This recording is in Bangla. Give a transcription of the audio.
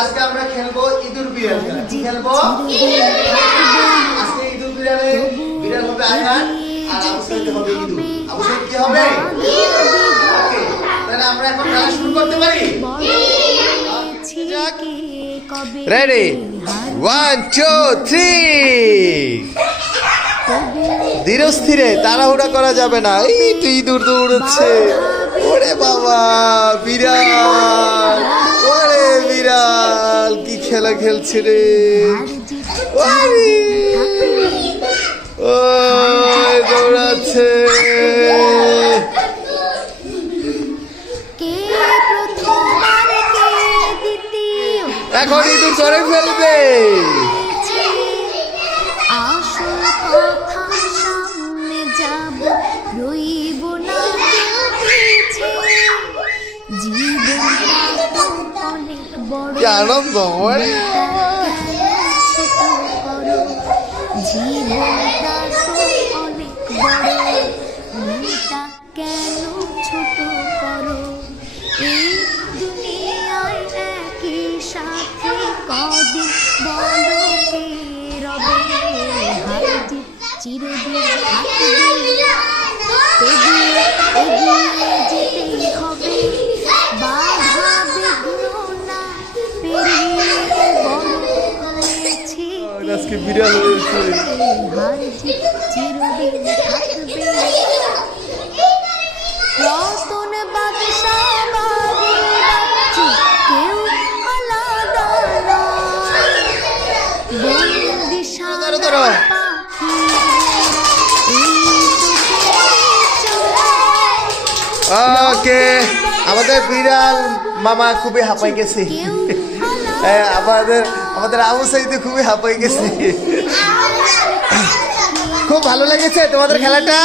আজকে আমরা খেলবো ইঁদুর বিড়াল খেলা। কি খেলবো? আজকে ইঁদুর বিড়ালে বিড়াল হবে আয়ান আর আবুসাইদ হবে ইঁদুর। আবুসাইদ কি হবে? ওকে, তাহলে আমরা এখন খেলা শুরু করতে পারি। রেডি 1 2 3 ধীরে স্থিরে তাড়াহুড়া করা যাবে না। এই তো ইঁদুর দৌড়চ্ছে। ওরে বাবা বিড়াল, ওরে বিড়াল কি খেলা খেলছে রে। ওই দৌড়াচ্ছে। এখন ইঁদুর ধরে ফেলবে। কি আনন্দ! কেন ছোট করো এই দুনিয়ায় একই সাথে কদিন বলো কে রবে হারজি চিরদিন থাকবে তবু এগিয়ে যেতেই হবে বাধা বিঘ্ন না পেরিয়ে বড় হয়েছি আজকে বিড়াল হয়েছে। হারজি চিরদিন থাকবে রতন বাদশা বাবুর বাচ্চু কেউ আলাদা নয় বন্দি সাদা পাখি ওকে, আমাদের বিড়াল মামা খুবই হাঁপাই গেছে। আমাদের আবুসাইদ খুবই হাঁপাই গেছে। খুব ভালো লেগেছে তোমাদের খেলাটা?